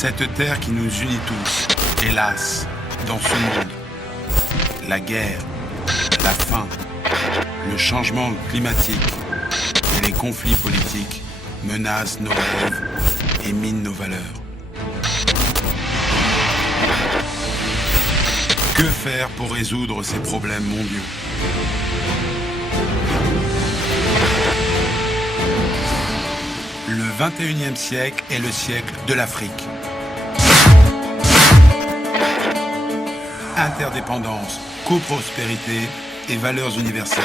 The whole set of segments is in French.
Cette terre qui nous unit tous, hélas, dans ce monde. La guerre, la faim, le changement climatique et les conflits politiques menacent nos rêves et minent nos valeurs. Que faire pour résoudre ces problèmes mondiaux ? Le 21e siècle est le siècle de l'Afrique. Interdépendance, coprospérité et valeurs universelles.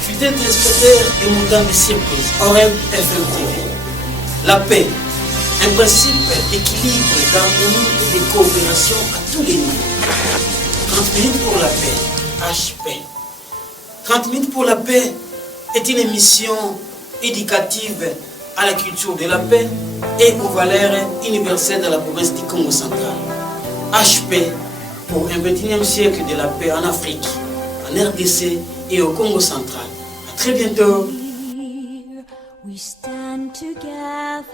Fidèles téléspectateurs et montants de surprise, Oreb FM TV. La paix, un principe d'équilibre, d'harmonie et de coopération à tous les niveaux. 30 minutes pour la paix, HP. 30 minutes pour la paix est une émission éducative à la culture de la paix et aux valeurs universelles de la province du Congo central. HP pour un 21e siècle de la paix en Afrique, en RDC et au Congo central. À très bientôt. We stand together,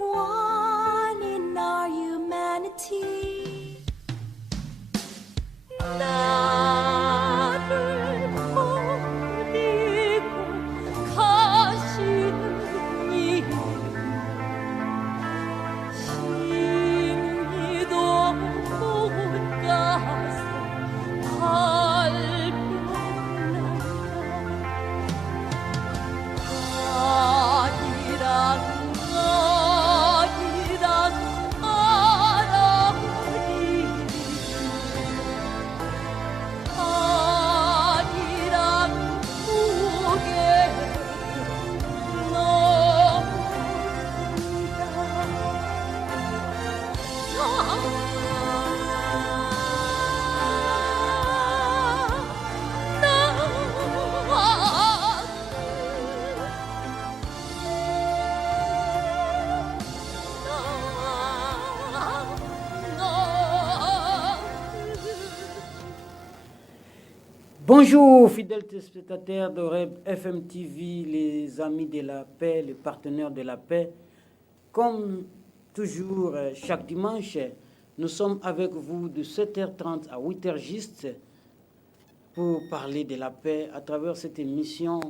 one in our humanity. Bonjour fidèles téléspectateurs d'Oreb FM TV, les amis de la paix, les partenaires de la paix. Comme toujours, chaque dimanche, nous sommes avec vous de 7h30 à 8h juste pour parler de la paix à travers cette émission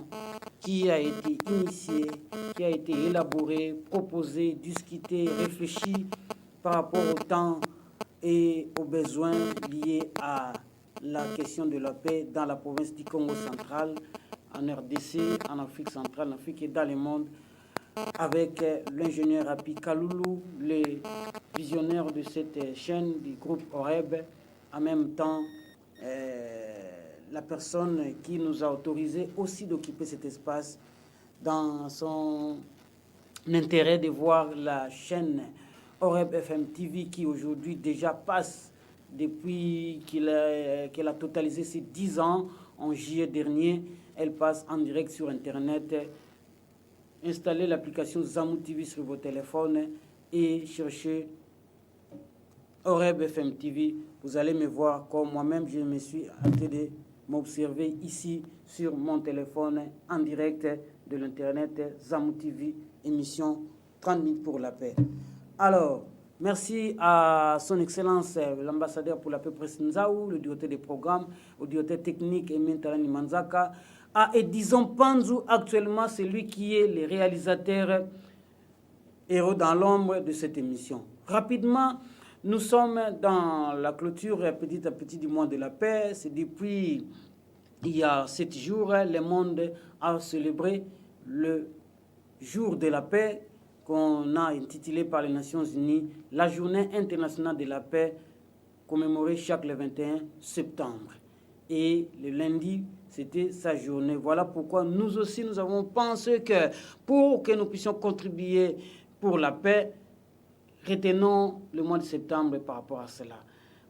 qui a été initiée, qui a été élaborée, proposée, discutée, réfléchie par rapport au temps et aux besoins liés à la question de la paix dans la province du Congo central, en RDC, en Afrique centrale, en Afrique et dans le monde, avec l'ingénieur Api Kaloulou, le visionnaire de cette chaîne du groupe Oreb, en même temps la personne qui nous a autorisé aussi d'occuper cet espace dans son intérêt de voir la chaîne Oreb FM TV qui aujourd'hui déjà passe depuis qu'elle a totalisé ses 10 ans, en juillet dernier, elle passe en direct sur Internet. Installez l'application Zamou TV sur vos téléphones et cherchez Oreb FM TV. Vous allez me voir comme moi-même, je me suis en train de m'observer ici sur mon téléphone en direct de l'Internet Zamou TV, émission 30 minutes pour la paix. Alors, merci à son Excellence l'ambassadeur pour la paix Nzaou, le directeur des programmes, au directeur technique Emin Talani Manzaka, à Edison Panzou, actuellement c'est lui qui est le réalisateur héros dans l'ombre de cette émission. Rapidement, nous sommes dans la clôture petit à petit du mois de la paix. C'est depuis il y a 7 jours, le monde a célébré le jour de la paix qu'on a intitulé par les Nations Unies la Journée internationale de la paix, commémorée chaque le 21 septembre. Et le lundi, c'était sa journée. Voilà pourquoi nous aussi, nous avons pensé que pour que nous puissions contribuer pour la paix, retenons le mois de septembre par rapport à cela.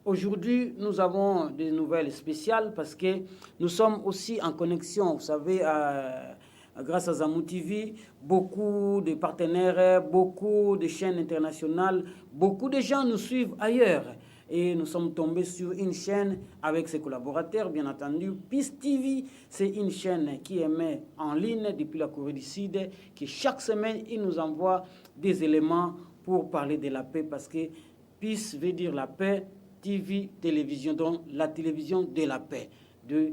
Aujourd'hui, nous avons des nouvelles spéciales parce que nous sommes aussi en connexion, vous savez, grâce à Zamou TV, beaucoup de partenaires, beaucoup de chaînes internationales, beaucoup de gens nous suivent ailleurs. et nous sommes tombés sur une chaîne avec ses collaborateurs, bien entendu. Peace TV, c'est une chaîne qui émet en ligne depuis la Corée du Sud, qui chaque semaine, il nous envoie des éléments pour parler de la paix, parce que Peace veut dire la paix, TV, télévision, donc la télévision de la paix, de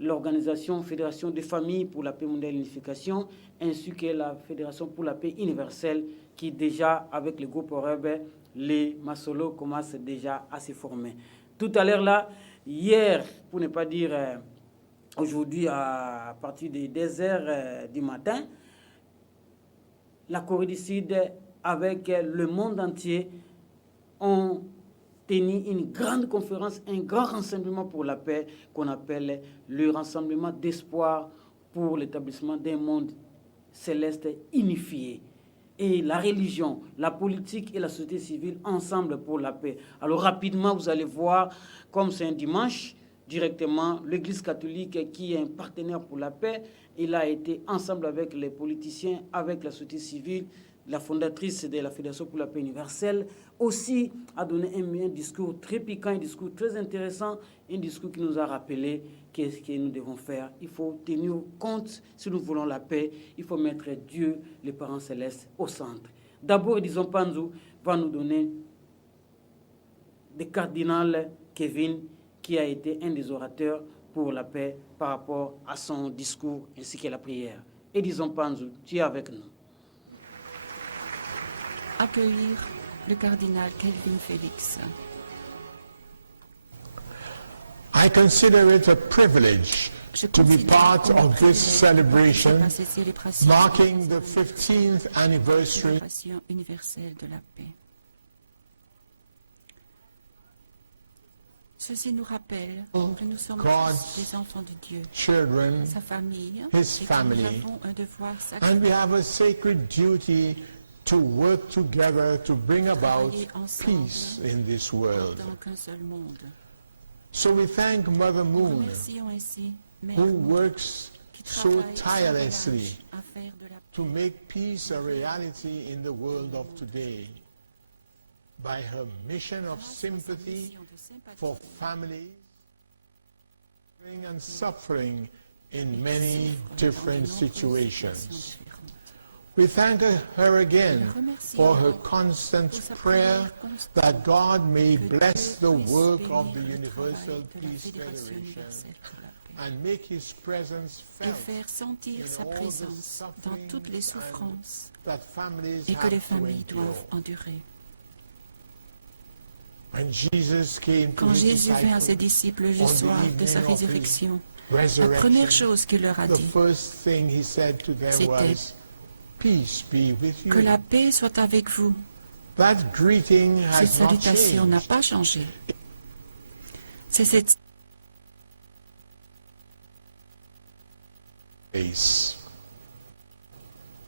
l'organisation Fédération des familles pour la paix mondiale et l'unification, ainsi que la Fédération pour la paix universelle, qui déjà, avec le groupe Oreb, les Masolo commencent déjà à se former. Tout à l'heure là, hier, pour ne pas dire aujourd'hui à partir des 10 heures du matin, la Corée du Sud, avec le monde entier, ont tenu une grande conférence, un grand rassemblement pour la paix qu'on appelle le rassemblement d'espoir pour l'établissement d'un monde céleste unifié. Et la religion, la politique et la société civile ensemble pour la paix. Alors rapidement, vous allez voir, comme c'est un dimanche, directement, l'Église catholique, qui est un partenaire pour la paix, il a été ensemble avec les politiciens, avec la société civile, la fondatrice de la Fédération pour la paix universelle, aussi a donné un discours très piquant, un discours très intéressant, un discours qui nous a rappelé qu'est-ce que nous devons faire. Il faut tenir compte, si nous voulons la paix, il faut mettre Dieu, les parents célestes, au centre. D'abord, disons, Panzou va nous donner le cardinal Kevin, qui a été un des orateurs pour la paix par rapport à son discours ainsi que la prière. Et disons, Panzou, tu es avec nous. Accueillir le cardinal Kelvin Félix. I consider it a privilege to be part of this celebration marking the 15th anniversary universelle de la paix. Ceci nous rappelle que nous sommes tous des enfants de Dieu, children, sa famille, his et que family, nous avons un devoir sacré and we have a sacred duty to work together to bring about peace in this world. dans qu'un seul monde. So we thank Mother Moon, Remercions ainsi Mère who Moon, works qui so travaille sans tirelessly relâche à faire de la paix to make peace a reality in the world of today by her mission of sympathy mission de sympathie for families and suffering in many different situations. We thank her again for her constant prayer that God may bless the work of the Universal Peace Federation and make His presence et felt faire sentir sa in all the présence dans suffering toutes les souffrances that families et que les have to familles endure. doivent endurer. When Jesus came to Quand his Jésus vint à ses disciples disciples le on the soir de sa evening of his résurrection, la première resurrection, chose qu'il leur a the dit, first thing he said to them C'était was, "Peace be with que you." la paix soit avec vous. That greeting Cette has not salutation n'a changed. pas changé. C'est cette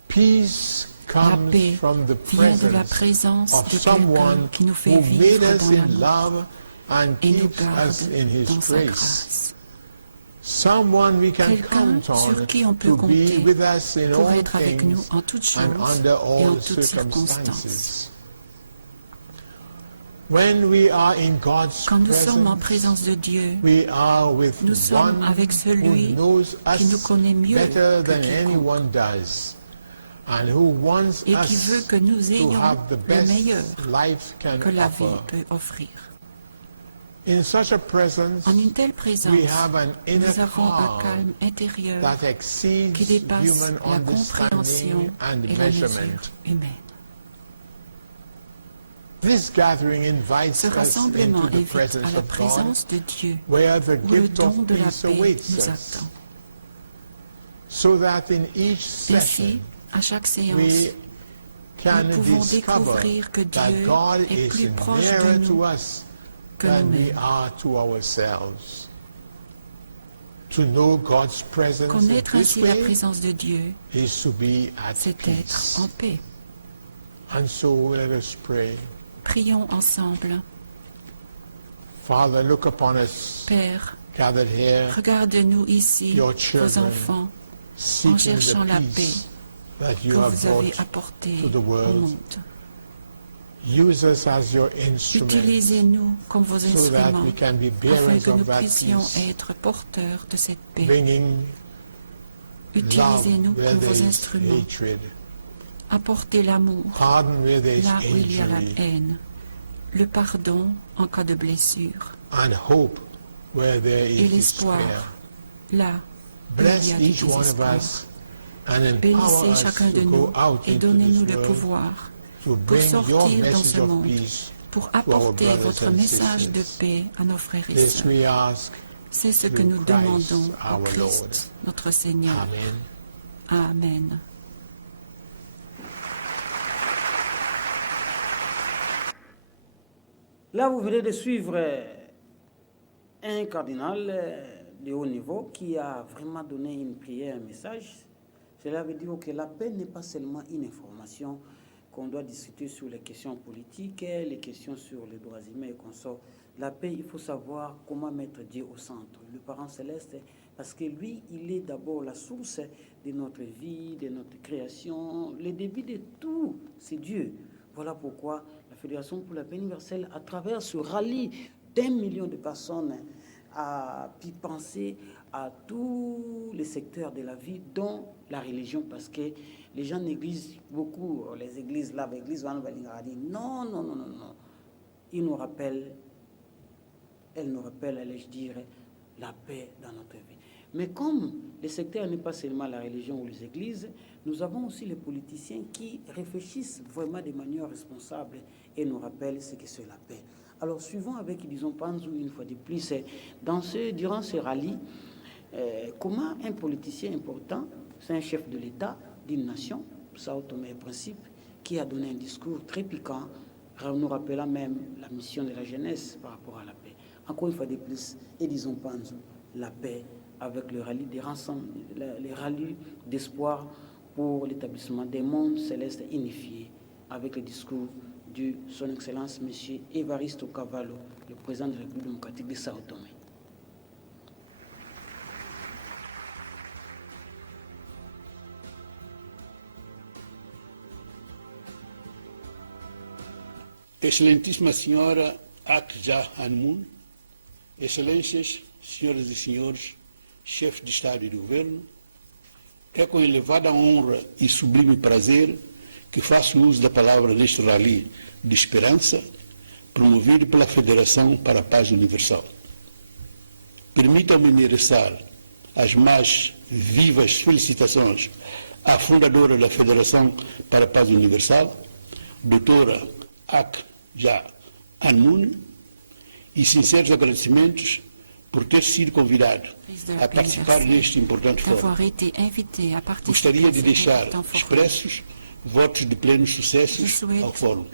Peace la comes paix from the vient de la presence présence of de someone quelqu'un qui nous fait who made vivre us dans in l'amour love and et nous keeps garde us in His dans sa grace. grâce. Someone we can Quelqu'un count sur on qui on peut to be compter with us in pour all être avec nous things en toutes and choses under et en all toutes circonstances. circumstances. When we are in God's Quand nous sommes en presence, présence de Dieu, we are with nous sommes one avec who celui knows qui nous us connaît mieux better que than quiconque anyone does, and who wants et qui veut us que nous to ayons have the le best meilleur life can que la vie offer. peut offrir. In such a presence, En une telle présence, we have an inner nous avons un calm calme intérieur that exceeds qui dépasse human la compréhension understanding and et la mesure measurement. humaine. This gathering invites Ce us rassemblement into the invite presence à la of God, présence de Dieu, where the où le gift don of de la peace paix awaits nous us, attend. so that in each session Ici, à chaque séance, we can nous pouvons discover découvrir que that Dieu God est is plus proche nearer de to nous us que than we nous-mêmes. are to ourselves. To know God's presence in Connaître this ainsi la way présence de Dieu, is to be at c'est être peace. en paix. And so let us pray. Prions ensemble. Father, look upon us Père, gathered here, regarde-nous ici, Your vos children, enfants, en seeking cherchant the la peace paix that que you have vous avez brought apportée to the au world. monde. Use us as your instruments Utilisez-nous comme vos so that instruments we can be afin bearers que nous of that puissions peace, être porteurs de cette paix. bringing love Utilisez-nous where comme there vos is instruments. hatred, Apportez l'amour pardon where there is là où il y a la injury, haine, le pardon en cas de blessure and hope where there et is l'espoir despair. là où il Bless y a du each one of désespoir. us and empower Bénissez us chacun de to nous go out et into donnez-nous this le world pouvoir to pour bring your sortir dans message ce of monde, peace pour to our apporter brothers votre and message de sisters. paix à nos frères et This sœurs. we ask C'est ce que through nous Christ demandons en our Christ, notre Seigneur. Amen. Amen. Là, vous venez de suivre un cardinal de haut niveau qui a vraiment donné une prière, un message. Cela veut dire que la paix n'est pas seulement une information qu'on doit discuter sur les questions politiques, les questions sur les droits humains et consorts. La paix, il faut savoir comment mettre Dieu au centre, le parent céleste, parce que lui, il est d'abord la source de notre vie, de notre création, le début de tout, c'est Dieu. Voilà pourquoi la Fédération pour la paix universelle, à travers ce rallye d'1 million de personnes, a pu penser à tous les secteurs de la vie, dont la religion, parce que les gens négligent beaucoup les églises là, l'église non, non, non, non, non. Ils nous rappellent, elle nous rappelle, allais-je dire, la paix dans notre vie. Mais comme le secteur n'est pas seulement la religion ou les églises, nous avons aussi les politiciens qui réfléchissent vraiment de manière responsable et nous rappellent ce que c'est la paix. Alors, suivons avec, disons, Panzou une fois de plus, durant ce rallye, comment un politicien important, c'est un chef de l'État d'une nation, Sao Tomé et Principe, qui a donné un discours très piquant, nous rappelant même la mission de la jeunesse par rapport à la paix. Encore une fois de plus, et disons Panzou, la paix avec le rallye des rançons, les rallyes d'espoir pour l'établissement des mondes célestes unifiés, avec le discours de son Excellence M. Evaristo Cavallo, le président de la République démocratique de Sao Tomé. Excelentíssima Senhora Akja Hanmun, Excelências, Senhoras e Senhores, chefes de Estado e de Governo, é com elevada honra e sublime prazer que faço uso da palavra neste rally de esperança, promovido pela Federação para a Paz Universal. Permitam-me endereçar as mais vivas felicitações à fundadora da Federação para a Paz Universal, doutora Akja Hanmun, e sinceros agradecimentos por ter sido convidado a participar neste importante fórum. Gostaria de deixar expressos votos de pleno sucesso ao fórum.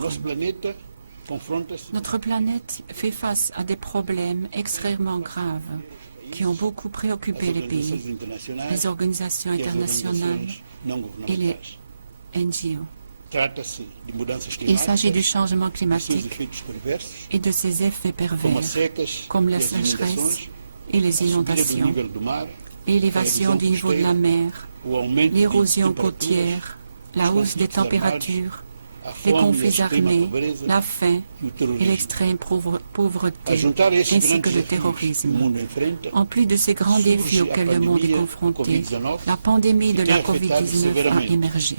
Nosso planeta confronta-se. Notre planète fait face à des problèmes extrêmement graves qui ont beaucoup préoccupé les pays, les organisations internationales et les NGO. Il s'agit du changement climatique et de ses effets pervers, comme la sécheresse et les inondations, l'élévation du niveau de la mer, l'érosion côtière, la hausse des températures, les conflits armés, la faim et l'extrême pauvreté, ainsi que le terrorisme. En plus de ces grands défis auxquels le monde est confronté, la pandémie de la Covid-19 a émergé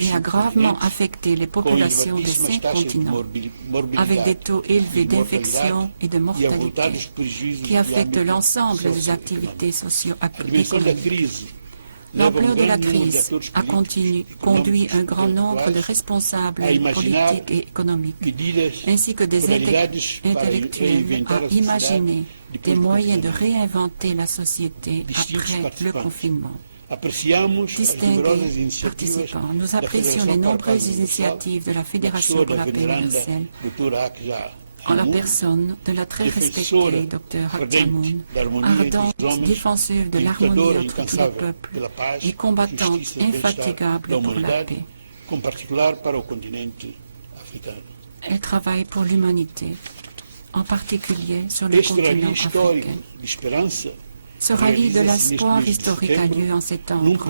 et a gravement affecté les populations de 5 continents, avec des taux élevés d'infection et de mortalité, qui affectent l'ensemble des activités socio-économiques. L'ampleur de la crise a conduit un grand nombre de responsables politiques et économiques, ainsi que des intellectuels à imaginer des moyens de réinventer la société après le confinement. Distingués participants, nous apprécions les nombreuses initiatives de la Fédération pour la paix universelle, en la personne de la très respectée Dr Akjamoun, ardente défenseuse de l'harmonie entre tous les peuples et combattante infatigable pour la paix. Elle travaille pour l'humanité, en particulier sur le continent africain. Ce rallye de l'espoir historique a lieu en septembre,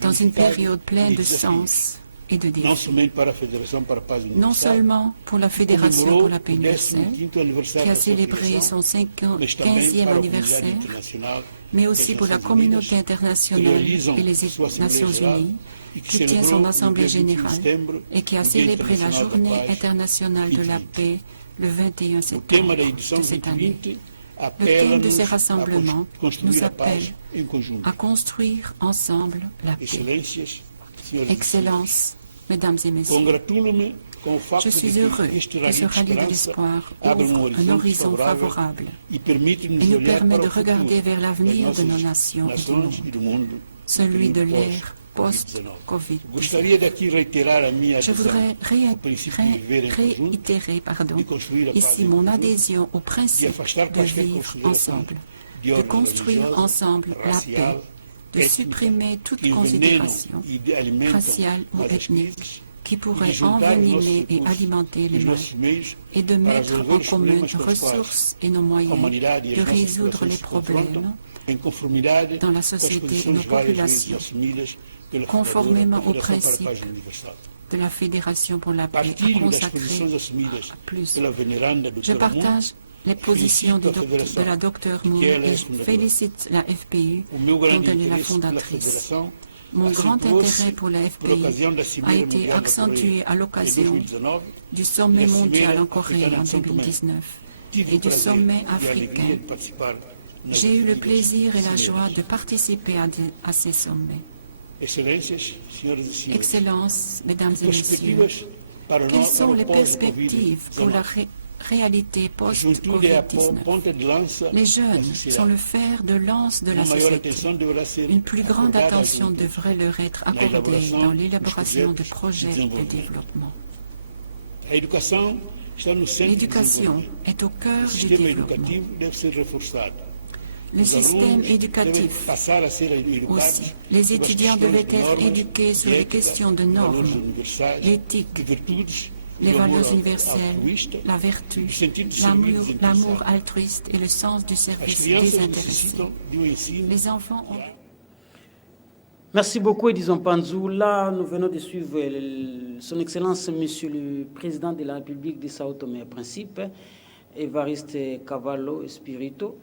dans une période pleine de sens et de não défis. somente para a Federação para a Paz Non Universal, seulement pour la Fédération pour la paix o universelle, 15º aniversário qui a da sua célébré criação, son mas também 15e para a comunidade anniversaire, internacional mais aussi pour la das Nações communauté Unidas, internationale et les sua Assembleia Nations Geral, Unies, e que qui tient celebrou son no Assemblée dia 21 de générale setembro, et qui a o Dia célébré la Internacional da Journée Paz internationale de la 2020. paix le 21 O tema septembre da edição de cette année. 2020 Le thème de apela-nos ces a rassemblements construir nous a paz appelle em conjunto. à construire ensemble la paix. Excelências, senhoras e Excellences, Mesdames et senhores, Messieurs, congratululo-me com o facto je suis de heureux que este que rally ce de rallye de esperança l'espoir abre ouvre un horizon favorável favorable e permite-nos et nous olhar permet para de o futuro regarder vers l'avenir das de nos nossas nations et du nações e monde, do mundo, celui de no l'ère pós-Covid-19. post-Covid. Gostaria daqui reiterar a minha Je adesão voudrais ao princípio de viver em conjunto, réitérer de construir a paz ici em mon conjunto, adhésion au de principe afastar de quaisquer vivre consideração ensemble, de de ordem construire religiosa, ensemble la racial, paix, de étnica, supprimer toute que envenenam considération e alimentam raciale ou mais as ethnique crises, qui e de pourrait juntar os nossos envenimer et recursos alimenter e les os mal, nossos meios et de para mettre resolver en os commun problemas nos com os quais ressources et nos a moyens humanidade e de as nossas résoudre populações les se confrontam problèmes em conformidade dans la com as société et posições nos várias vezes populations, assumidas pela conformément fundadora aux Federação para a Paz principes Universal. de la Fédération pour la paix à Partilho das consacrer posições assumidas à plus. pela veneranda Je doutora Moon, partage les positions félicito a Federação, de la docteure Moon que ela é et fundadora. félicite la FPU O meu dont grande elle est la interesse pela fondatrice. Federação Mon grand acentuou-se intérêt pour la por FPI ocasião da a Cimeira été Mundial da accentué à Coreia de l'occasion 2019 du sommet e da mondial Cimeira en Corée Africana en de São Tomé. 2019 Tive et o du prazer sommet e a alegria africain. de participar nas J'ai eu le referidas plaisir et la cimeiras. joie de participer à ces sommets. Excelências, senhoras e senhores, Excellences, Mesdames et Messieurs, perspectivas para quelles nós sont les para o perspectives pour la pós-Covid-19? réalité A juventude é a post-Covid-19? ponta de lança Les da jeunes sont sociedade. le fer de lance de la Uma maior société. atenção deverá ser Une plus grande acordada à attention juventude. devrait leur être Na accordée élaboração dans dos l'élaboration de projetos de projets de desenvolvimento. développement. A educação está no centro do L'éducation desenvolvimento. est au cœur O du sistema développement. educativo deve ser reforçado. Le Os système alunos devem éducatif passar a ser educados aussi. Les sobre as étudiants questões devaient de être normas, éduqués sur de les ética, questions de valores normes, universais, l'éthique, de virtudes, les do amor valeurs universelles, altruísta, la vertu, do sentido de servir l'amour desinteressado. altruiste et le sens du As service crianças désintéressé. necessitam de ensino. Les enfants ont... Merci beaucoup, Edison Panzou. Là, nous venons de suivre Son Excellence, Monsieur le Président de la République de Sao Tomé et Principe, Évariste Cavallo Espirito.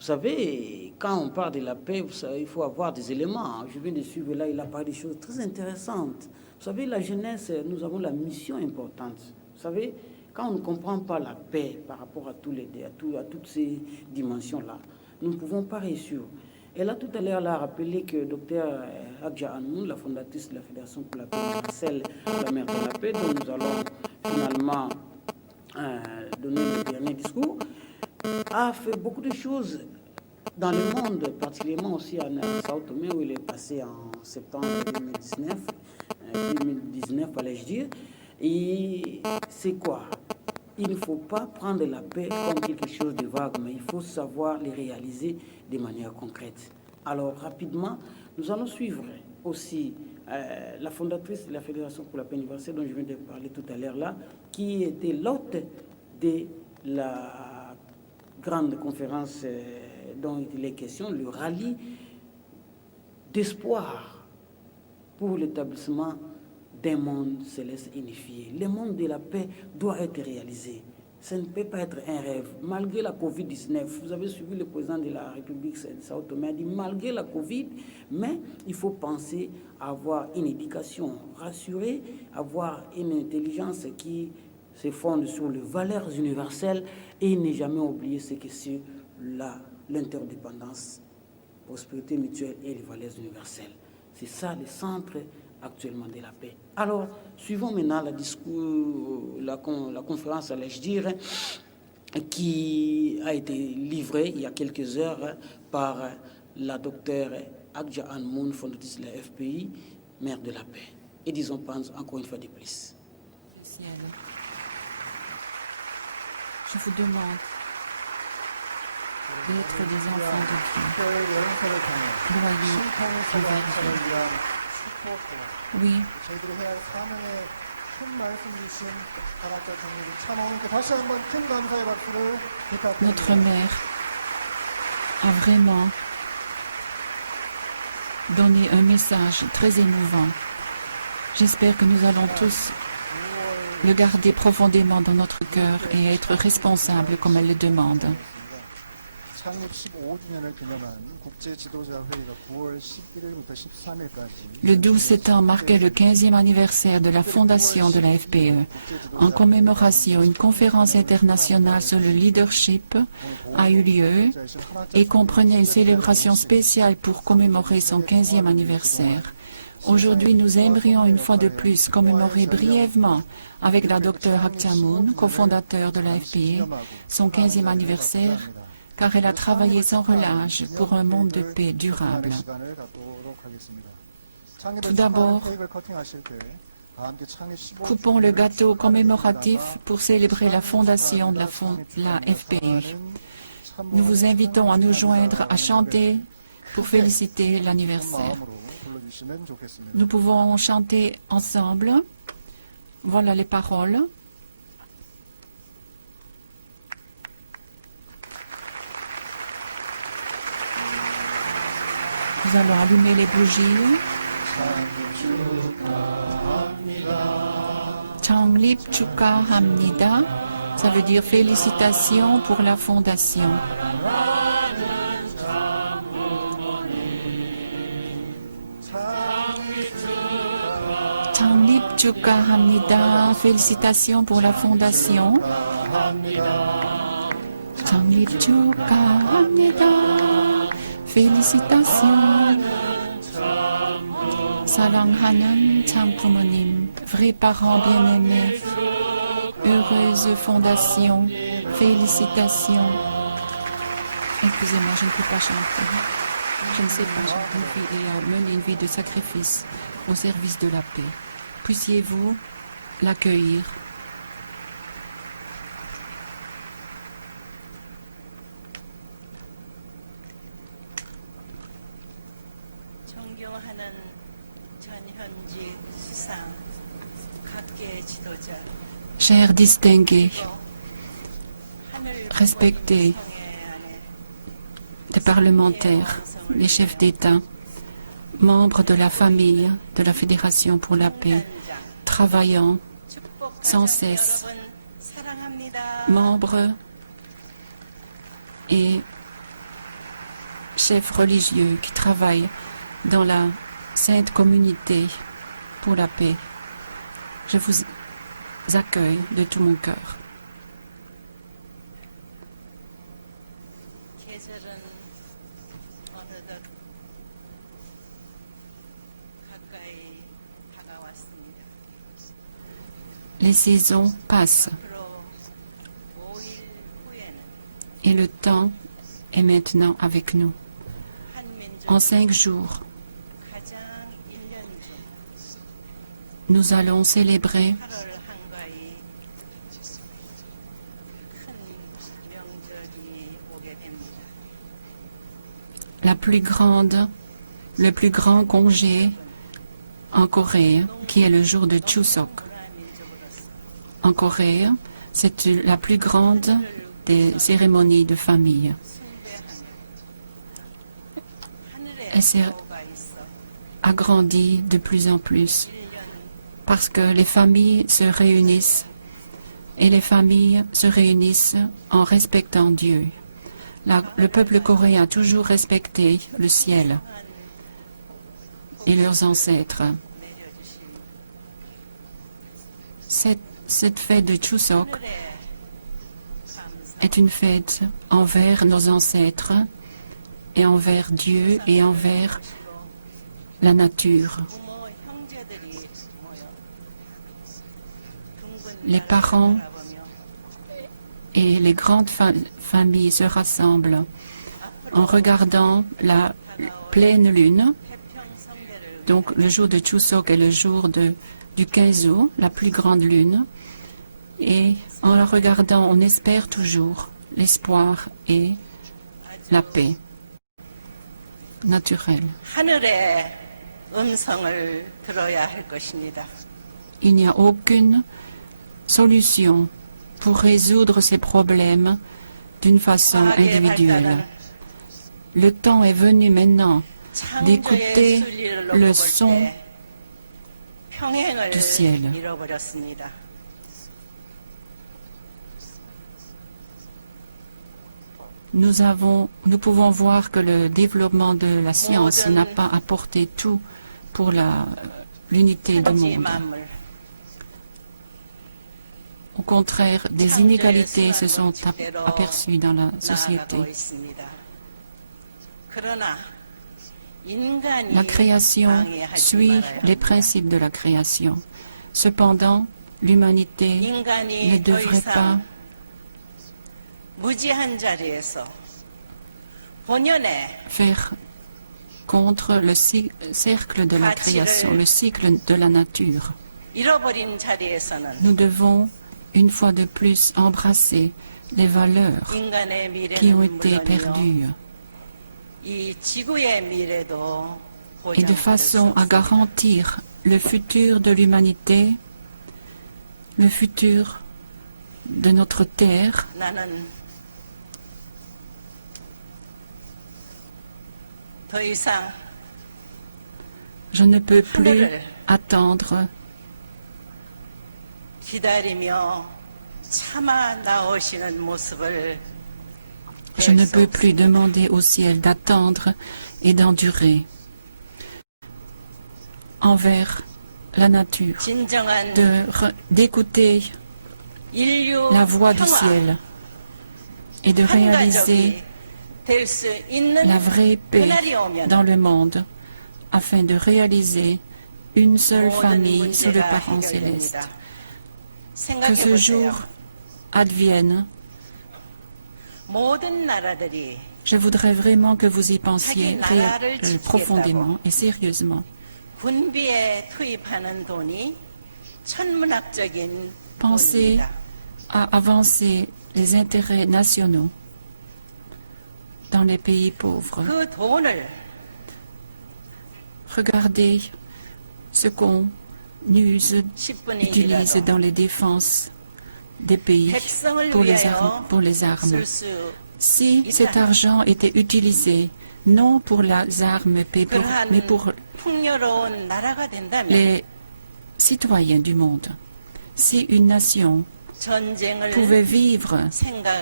Vous savez, quand on parle de la paix, vous savez, il faut avoir des éléments. Je viens de suivre là, il a parlé des choses très intéressantes. Vous savez, la jeunesse, nous avons la mission importante. Vous savez, quand on ne comprend pas la paix par rapport à toutes ces dimensions-là, nous ne pouvons pas réussir. Et là, tout à l'heure, elle a rappelé que Dr Akja Anmoun, la fondatrice de la Fédération pour la paix universelle, la mère de la paix, dont nous allons finalement donner le dernier discours, a fait beaucoup de choses dans le monde, particulièrement aussi à Sao Tomé, où il est passé en septembre 2019, fallait-je dire. Et c'est quoi? Il ne faut pas prendre la paix comme quelque chose de vague, mais il faut savoir les réaliser de manière concrète. Alors, rapidement, nous allons suivre aussi la fondatrice de la Fédération pour la paix universelle, dont je viens de parler tout à l'heure là, qui était l'hôte de la grande conférence dont il est question, le rallye d'espoir pour l'établissement d'un monde céleste unifié. Le monde de la paix doit être réalisé. Ça ne peut pas être un rêve. Malgré la Covid-19, vous avez suivi le président de la République de Sao Tomé, a dit malgré la Covid, mais il faut penser à avoir une éducation rassurée, avoir une intelligence qui se fonde sur les valeurs universelles et ne jamais oublier ce que c'est l'interdépendance, prospérité mutuelle et les valeurs universelles. C'est ça le centre actuellement de la paix. Alors, suivons maintenant la conférence, allais-je dire, qui a été livrée il y a quelques heures par la docteure Akja Anmoun, fondatrice de la FPI, mère de la paix. Et disons pas encore une fois de plus. Je vous demande d'être des enfants de Dieu, loyaux envers Dieu. Oui, 저희들이 해야 할 사명의 큰 말씀 주신 가락자 장로님 참아오니까 다시 한번 큰 감사의 박수를 부탁드립니다. notre mère a vraiment donné un message très émouvant J'espère que nous allons tous le garder profondément dans notre cœur et être responsables comme elle le demande. Le 12 septembre marquait le 15e anniversaire de la fondation de la FPE. En commémoration, une conférence internationale sur le leadership a eu lieu et comprenait une célébration spéciale pour commémorer son 15e anniversaire. Aujourd'hui, nous aimerions une fois de plus commémorer brièvement avec la Dr Hak Ja-moon, cofondateur de la FPE, son 15e anniversaire, car elle a travaillé sans relâche pour un monde de paix durable. Tout d'abord, coupons le gâteau commémoratif pour célébrer la fondation de la FPE. Nous vous invitons à nous joindre à chanter pour féliciter l'anniversaire. Nous pouvons chanter ensemble. Voilà les paroles. Nous allons allumer les bougies. Changlip 축하합니다. Ça veut dire félicitations pour la fondation. Changlip 축하합니다. Félicitations pour la fondation. Changlip 축하합니다. Félicitations. 사랑하는 장부모님, vrais parents bien-aimés, heureuse fondation, félicitations. Excusez-moi, je ne peux pas chanter. Je ne sais pas chanter et mener une vie de sacrifice au service de la paix. Puissiez-vous l'accueillir. Chers distingués, respectés des parlementaires, les chefs d'État, membres de la famille de la Fédération pour la paix, travaillant sans cesse, membres et chefs religieux qui travaillent dans la sainte communauté pour la paix. Je vous accueille de tout mon cœur. Les saisons passent et le temps est maintenant avec nous. En 5 jours, nous allons célébrer le plus grand congé en Corée, qui est le jour de Chuseok. En Corée, c'est la plus grande des cérémonies de famille. Elle s'est agrandie de plus en plus parce que les familles se réunissent et les familles se réunissent en respectant Dieu. Le peuple coréen a toujours respecté le ciel et leurs ancêtres. Cette fête de Chuseok est une fête envers nos ancêtres et envers Dieu et envers la nature. Les parents et les grandes familles se rassemblent en regardant la pleine lune. Donc le jour de Chuseok est le jour du 15 août, la plus grande lune. Et en la regardant, on espère toujours l'espoir et la paix naturelle. Il n'y a aucune solution pour résoudre ces problèmes d'une façon individuelle. Le temps est venu maintenant d'écouter le son du ciel. Nous pouvons voir que le développement de la science n'a pas apporté tout pour l'unité du monde. Au contraire, des inégalités se sont aperçues dans la société. La création suit les principes de la création. Cependant, l'humanité ne devrait pas faire contre le cercle de la création, le cycle de la nature. Nous devons, une fois de plus, embrasser les valeurs qui ont été perdues et de façon à garantir le futur de l'humanité, le futur de notre terre. Je ne peux plus attendre Je ne peux plus demander au ciel d'attendre et d'endurer envers la nature, d'écouter la voix du ciel et de réaliser la vraie paix dans le monde afin de réaliser une seule famille sous le parent céleste. Que ce jour advienne. Je voudrais vraiment que vous y pensiez profondément et sérieusement. Pensez à avancer les intérêts nationaux dans les pays pauvres. Regardez ce qu'on utilise dans les défenses des pays pour les armes. Si cet argent était utilisé non pour les armes, mais pour les citoyens du monde, si une nation pouvait vivre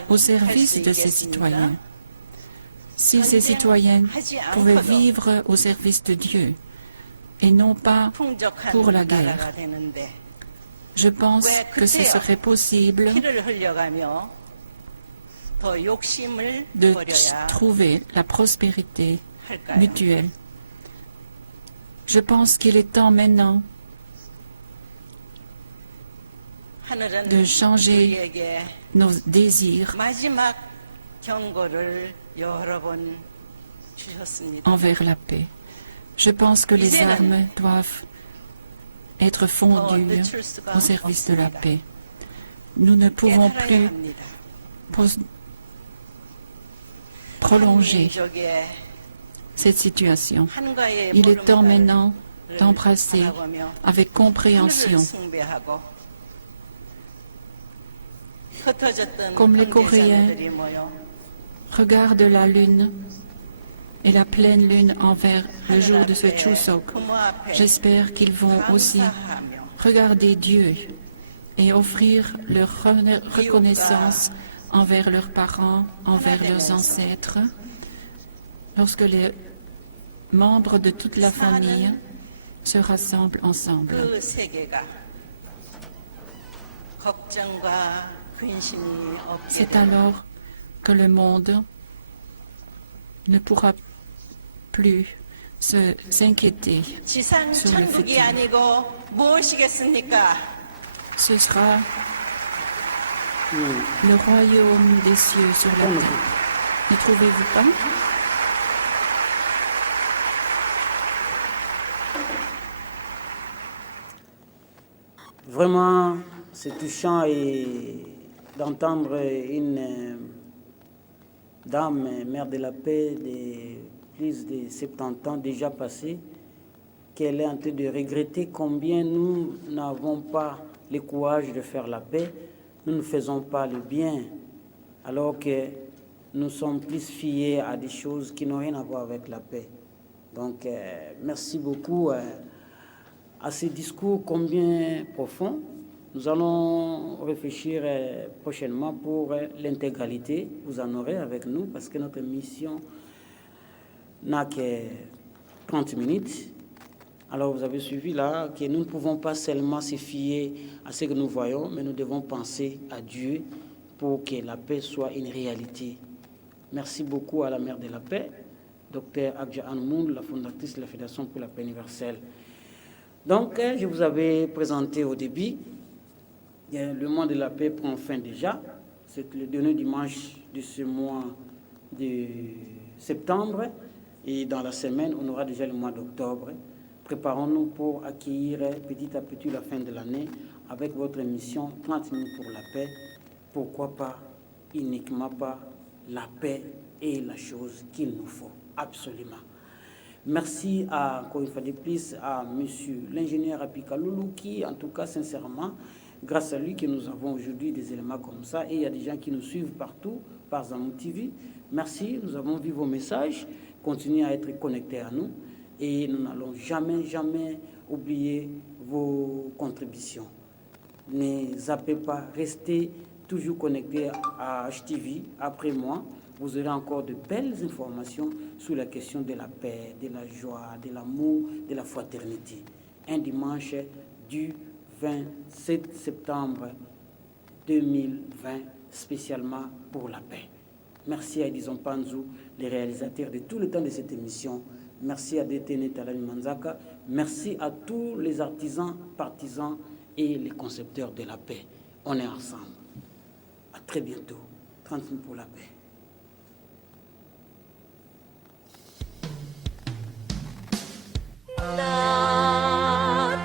au service de ses citoyens, si ces citoyens pouvaient vivre au service de Dieu et non pas pour la guerre, je pense que ce serait possible de trouver la prospérité mutuelle. Je pense qu'il est temps maintenant de changer nos désirs envers la paix. Je pense que les armes doivent être fondues au service de la paix. Nous ne pouvons plus prolonger cette situation. Il est temps maintenant d'embrasser avec compréhension, comme les Coréens regardent la lune et la pleine lune envers le jour de ce Chuseok. J'espère qu'ils vont aussi regarder Dieu et offrir leur reconnaissance envers leurs parents, envers leurs ancêtres, lorsque les membres de toute la famille se rassemblent ensemble. C'est alors que le monde ne pourra plus s'inquiéter sur le futur. Ce sera le royaume des cieux sur la terre. Ne trouvez-vous pas? Vraiment, c'est touchant d'entendre une dame, mère de la paix, de plus de 70 ans déjà passés, qu'elle est en train de regretter combien nous n'avons pas le courage de faire la paix, nous ne faisons pas le bien, alors que nous sommes plus fiés à des choses qui n'ont rien à voir avec la paix. Donc, merci beaucoup À ces discours combien profonds, nous allons réfléchir prochainement pour l'intégralité. Vous en aurez avec nous parce que notre mission n'a que 30 minutes. Alors vous avez suivi là que nous ne pouvons pas seulement se fier à ce que nous voyons, mais nous devons penser à Dieu pour que la paix soit une réalité. Merci beaucoup à la mère de la paix, Dr Akja Anmoun, la fondatrice de la Fédération pour la paix universelle. Donc, je vous avais présenté au début, le mois de la paix prend fin déjà. C'est le dernier dimanche de ce mois de septembre. Et dans la semaine, on aura déjà le mois d'octobre. Préparons-nous pour accueillir petit à petit la fin de l'année avec votre émission 30 minutes pour la paix. Pourquoi pas, uniquement pas, la paix est la chose qu'il nous faut, absolument. Merci encore une fois de plus à monsieur l'ingénieur Apika Loulou qui, en tout cas, sincèrement, grâce à lui que nous avons aujourd'hui des éléments comme ça. Et il y a des gens qui nous suivent partout, par Zamou TV. Merci, nous avons vu vos messages. Continuez à être connectés à nous. Et nous n'allons jamais, jamais oublier vos contributions. Ne zappez pas, restez toujours connectés à HTV. Après moi, vous aurez encore de belles informations sur la question de la paix, de la joie, de l'amour, de la fraternité. Un dimanche du 27 septembre 2020, spécialement pour la paix. Merci à Edison Panzou, les réalisateurs de tout le temps de cette émission. Merci à Déténé Talani Manzaka. Merci à tous les artisans, partisans et les concepteurs de la paix. On est ensemble. À très bientôt. 30 minutes pour la paix. 나를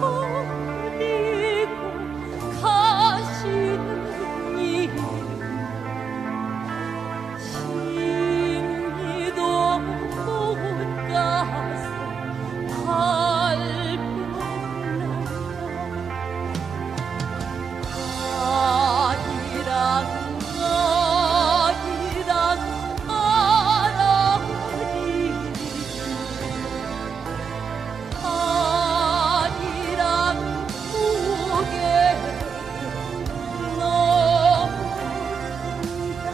버리고 가시는 이 심리도 못 가서 갈 뻔한다 아니란 알아버리니 아니란 무게 넘는다